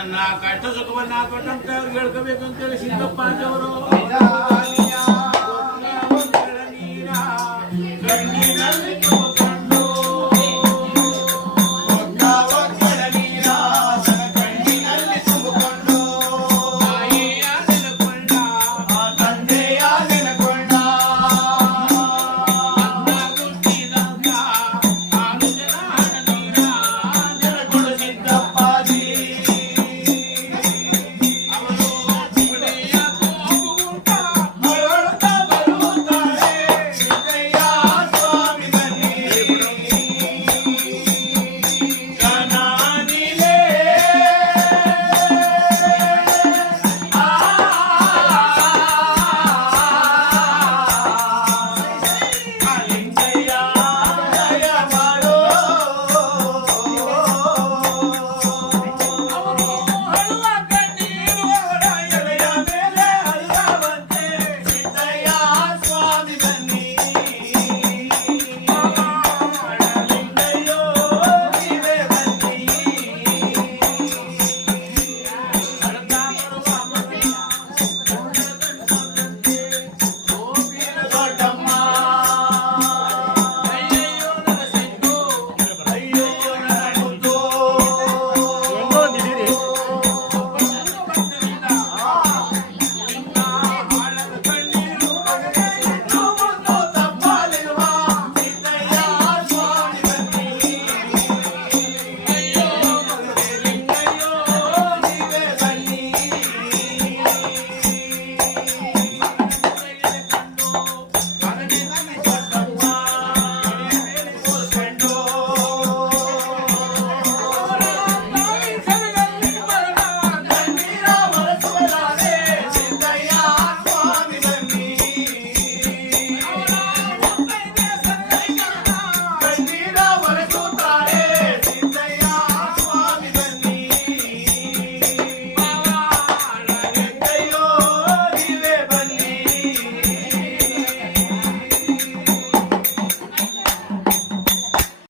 ನನ್ನ ಕಷ್ಟ ಸುಖವನ್ನು ಕೊಟ್ಟಂತ ಅವ್ರಿಗೆ ಹೇಳ್ಕೋಬೇಕಂತ ಹೇಳಿ ಸಿದ್ದಪ್ಪ ಅಂತವರು ನೀರ ಕಣ್ಣಿನಲ್ಲಿ